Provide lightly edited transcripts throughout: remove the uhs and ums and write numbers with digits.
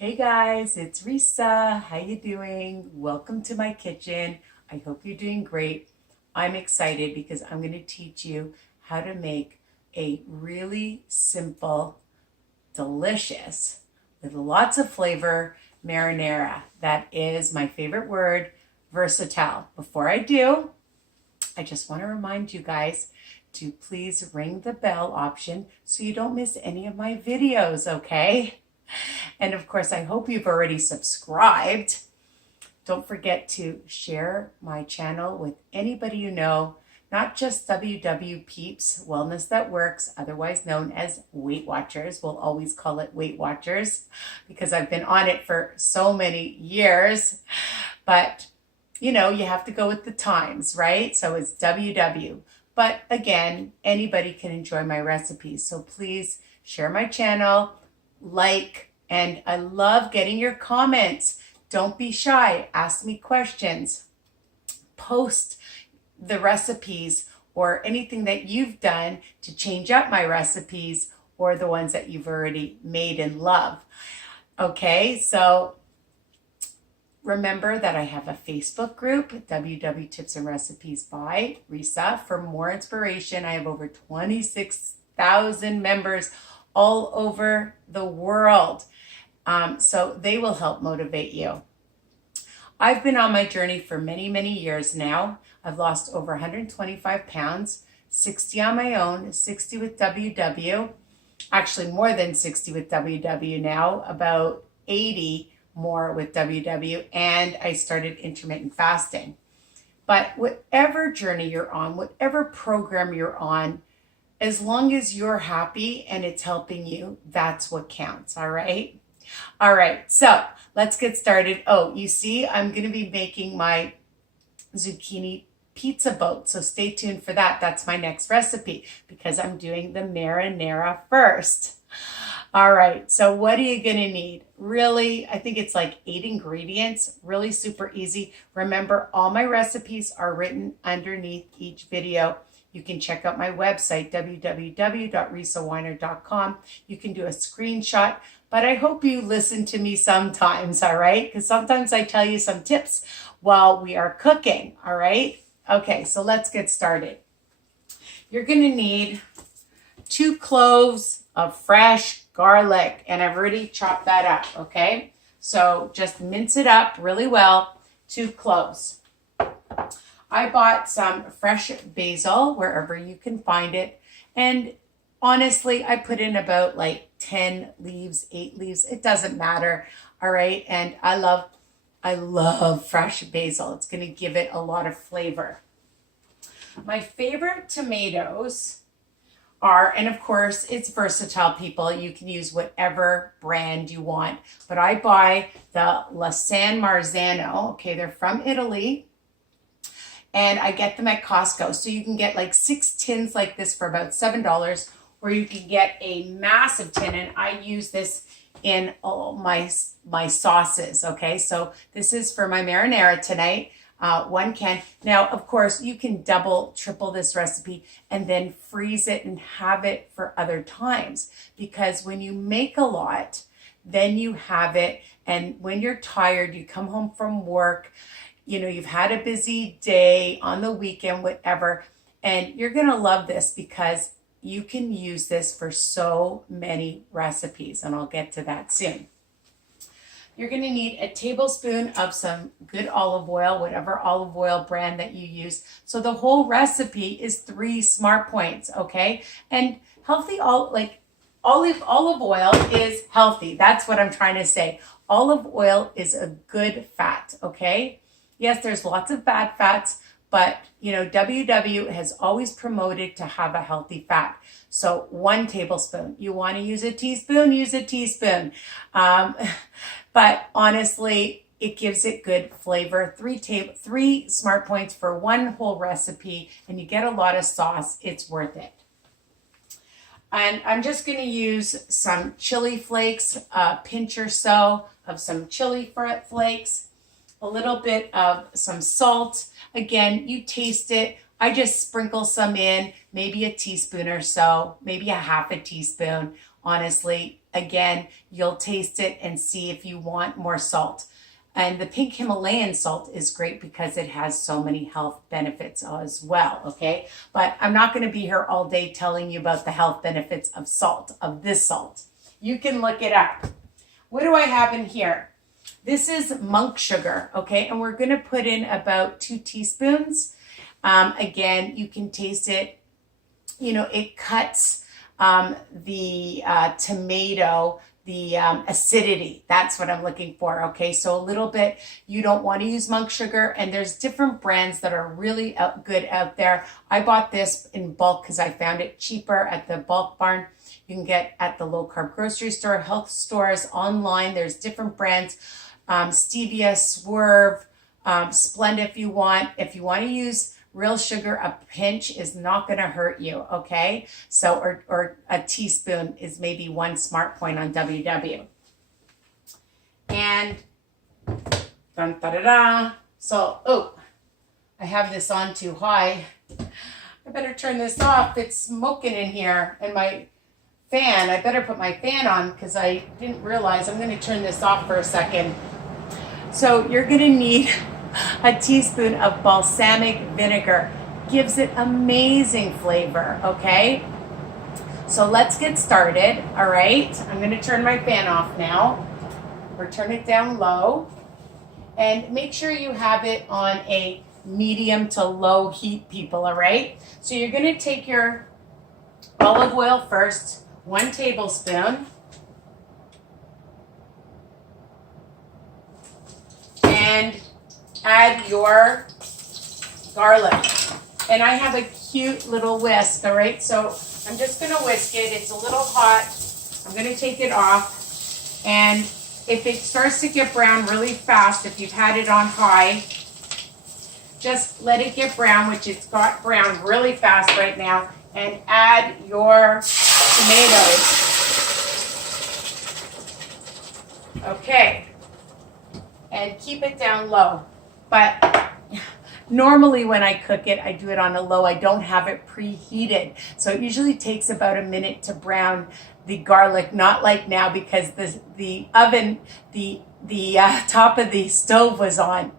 Hey guys, it's Risa. How you doing? Welcome to my kitchen. I hope you're doing great. I'm excited because I'm going to teach you how to make a really simple, delicious, with lots of flavor marinara. That is my favorite word, versatile. Before I do, I just want to remind you guys to please ring the bell option so you don't miss any of my videos, okay? And of course, I hope you've already subscribed. Don't forget to share my channel with anybody you know, not just WW Peeps, Wellness That Works, otherwise known as Weight Watchers. We'll always call it Weight Watchers because I've been on it for so many years. But, you know, you have to go with the times, right? So it's WW. But again, anybody can enjoy my recipes. So please share my channel, and I love getting your comments. Don't be shy. Ask me questions. Post the recipes or anything that you've done to change up my recipes or the ones that you've already made and love. Okay, so remember that I have a Facebook group, WW Tips and Recipes by Risa. For more inspiration, I have over 26,000 members all over the world. So they will help motivate you. I've been on my journey for many, many years now. I've lost over 125 pounds, 60 on my own, 60 with WW, actually more than 60 with WW now, about 80 more with WW, and I started intermittent fasting. But whatever journey you're on, whatever program you're on, as long as you're happy and it's helping you, that's what counts, all right? All right, so let's get started. Oh, you see, I'm going to be making my zucchini pizza boat, so stay tuned for that. That's my next recipe because I'm doing the marinara first. All right, so what are you going to need? Really, I think it's like 8 ingredients, really super easy. Remember, all my recipes are written underneath each video. You can check out my website, www.risawiner.com. You can do a screenshot, but I hope you listen to me sometimes, all right? Because sometimes I tell you some tips while we are cooking, all right? Okay, so let's get started. You're going to need 2 cloves of fresh garlic, and I've already chopped that up, okay? So just mince it up really well, 2 cloves. I bought some fresh basil wherever you can find it. And honestly, I put in about like 10 leaves, 8 leaves. It doesn't matter. All right. And I love fresh basil. It's going to give it a lot of flavor. My favorite tomatoes are, and of course, it's versatile, people. You can use whatever brand you want. But I buy the San Marzano. Okay, they're from Italy. And I get them at Costco. So you can get like 6 tins like this for about $7, or you can get a massive tin. And I use this in all my sauces, okay? So this is for my marinara tonight, 1 can. Now, of course, you can double, triple this recipe and then freeze it and have it for other times. Because when you make a lot, then you have it. And when you're tired, you come home from work, you know, you've had a busy day on the weekend, whatever, and you're going to love this because you can use this for so many recipes, and I'll get to that soon. You're going to need a tablespoon of some good olive oil, whatever olive oil brand that you use. So the whole recipe is 3 smart points, okay? And healthy, olive oil is healthy. That's what I'm trying to say. Olive oil is a good fat, okay? Yes, there's lots of bad fats, but you know, WW has always promoted to have a healthy fat. So 1 tablespoon. You want to use a teaspoon, use a teaspoon. But honestly, it gives it good flavor. 3 smart points for 1 whole recipe, and you get a lot of sauce. It's worth it. And I'm just going to use some chili flakes, a pinch or so of some chili flakes, a little bit of some salt. Again, you taste it. I just sprinkle some in, maybe a teaspoon or so, maybe a half a teaspoon. Honestly, again, you'll taste it and see if you want more salt. And the Pink Himalayan salt is great because it has so many health benefits as well, okay? But I'm not going to be here all day telling you about the health benefits of salt, of this salt. You can look it up. What do I have in here? This is monk sugar, okay? And we're going to put in about 2 teaspoons. Again, you can taste it. You know, it cuts the tomato, the acidity. That's what I'm looking for, okay? So a little bit, you don't want to use monk sugar, and there's different brands that are really good out there. I bought this in bulk because I found it cheaper at the bulk barn. You can get at the low carb grocery store, health stores, online. There's different brands, stevia, swerve, Splenda if you want. If you want to use real sugar, a pinch is not going to hurt you, okay? So, or a teaspoon is maybe one smart point on WW. And, dun, da, da, da. So, oh, I have this on too high. I better turn this off. It's smoking in here. And my fan, I better put my fan on because I didn't realize. I'm going to turn this off for a second. So, you're going to need a teaspoon of balsamic vinegar. Gives it amazing flavor, okay? So let's get started, all right? I'm going to turn my fan off now, or turn it down low. And make sure you have it on a medium to low heat, people, all right? So you're going to take your olive oil first, 1 tablespoon. And add your garlic. And I have a cute little whisk, all right? So I'm just going to whisk it. It's a little hot. I'm going to take it off. And if it starts to get brown really fast, if you've had it on high, just let it get brown, which it's got brown really fast right now, and add your tomatoes. Okay. And keep it down low. But normally when I cook it, I do it on a low. I don't have it preheated. So it usually takes about a minute to brown the garlic, not like now because the oven, the top of the stove was on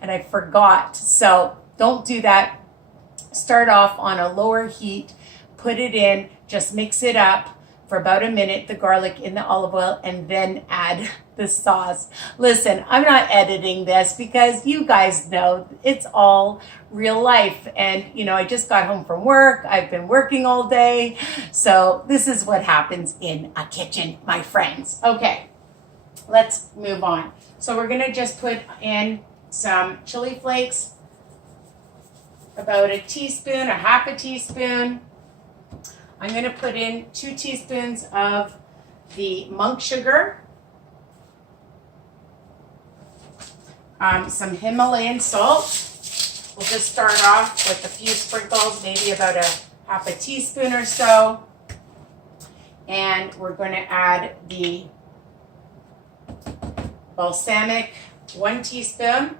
and I forgot. So don't do that. Start off on a lower heat, put it in, just mix it up for about a minute, the garlic in the olive oil, and then add the sauce. Listen, I'm not editing this because you guys know it's all real life. And, you know, I just got home from work. I've been working all day. So this is what happens in a kitchen, my friends. Okay, let's move on. So we're going to just put in some chili flakes, about a teaspoon, a half a teaspoon. I'm going to put in 2 teaspoons of the monk sugar, some Himalayan salt. We'll just start off with a few sprinkles, maybe about a half a teaspoon or so. And we're going to add the balsamic, 1 teaspoon.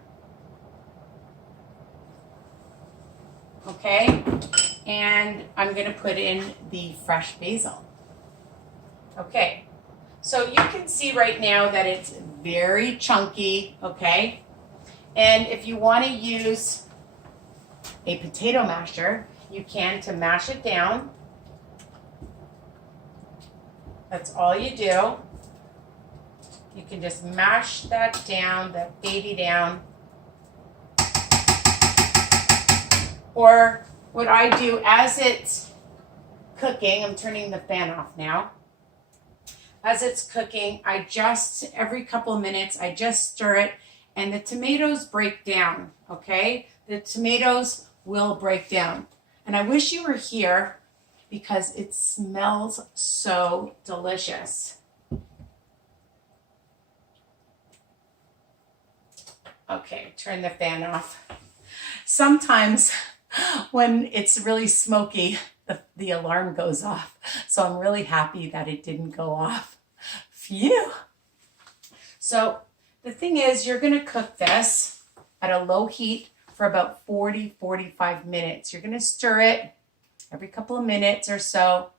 Okay. And I'm going to put in the fresh basil. Okay, so you can see right now that it's very chunky, okay? And if you want to use a potato masher, you can to mash it down. That's all you do. You can just mash that down, that baby down. Or what I do as it's cooking, I'm turning the fan off now. As it's cooking, I just, every couple of minutes, I just stir it and the tomatoes break down, okay? The tomatoes will break down. And I wish you were here because it smells so delicious. Okay, turn the fan off. Sometimes when it's really smoky, the alarm goes off. So I'm really happy that it didn't go off. Phew. So the thing is, you're going to cook this at a low heat for about 40-45 minutes. You're going to stir it every couple of minutes or so.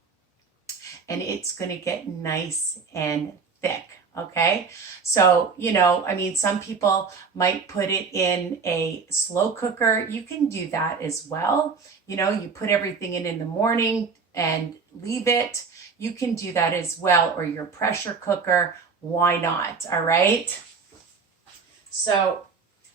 and it's going to get nice and thick. Okay, so, you know, I mean, some people might put it in a slow cooker. You can do that as well. You know, you put everything in the morning and leave it. You can do that as well, or your pressure cooker. Why not? All right. So,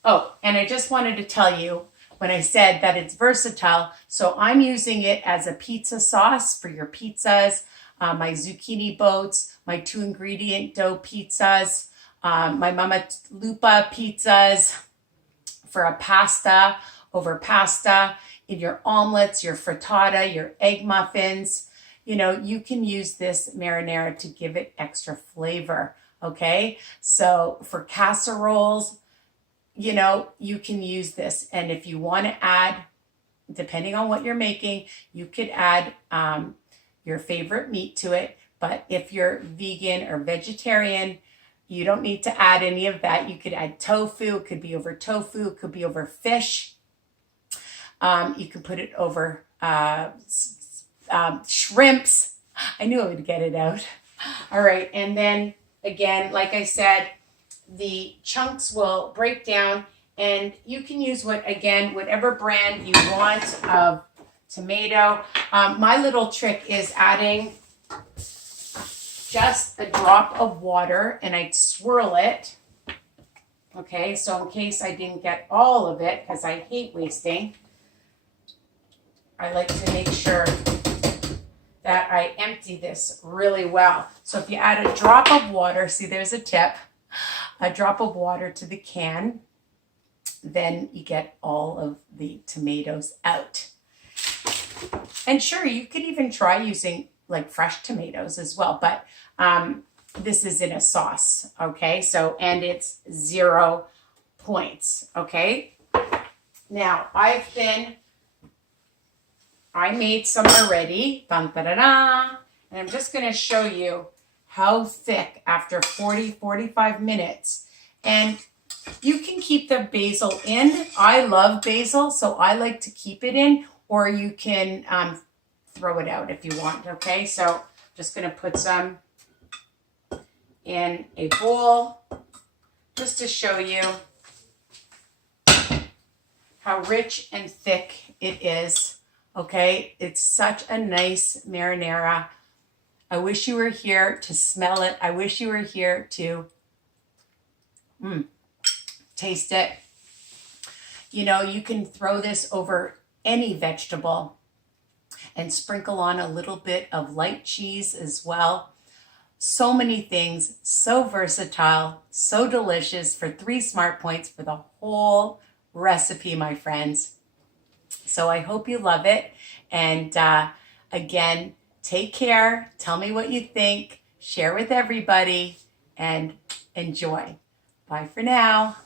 oh, and I just wanted to tell you when I said that it's versatile. So I'm using it as a pizza sauce for your pizzas, my zucchini boats, my 2-ingredient dough pizzas, my Mama Lupa pizzas for a pasta, over pasta, in your omelets, your frittata, your egg muffins. You know, you can use this marinara to give it extra flavor. Okay, so for casseroles, you know, you can use this. And if you want to add, depending on what you're making, you could add your favorite meat to it. But if you're vegan or vegetarian, you don't need to add any of that. You could add tofu. It could be over tofu. It could be over fish. You could put it over shrimps. I knew I would get it out. All right. And then again, like I said, the chunks will break down, and you can use whatever brand you want of tomato. My little trick is adding just a drop of water, and I'd swirl it. Okay, so in case I didn't get all of it, because I hate wasting, I like to make sure that I empty this really well. So if you add a drop of water, see, there's a tip, a drop of water to the can, then you get all of the tomatoes out. And sure, you could even try using like fresh tomatoes as well, but this is in a sauce, okay? So, and it's 0 points, okay? Now, I made some already, dun, da, da, da, and I'm just gonna show you how thick after 45 minutes. And you can keep the basil in. I love basil, so I like to keep it in, or you can throw it out if you want, okay? So just gonna put some in a bowl just to show you how rich and thick it is, okay? It's such a nice marinara. I wish you were here to smell it. I wish you were here to taste it. You know, you can throw this over any vegetable and sprinkle on a little bit of light cheese as well. So many things, so versatile, so delicious for 3 smart points for the whole recipe, my friends. So I hope you love it. And again, take care. Tell me what you think. Share with everybody and enjoy. Bye for now.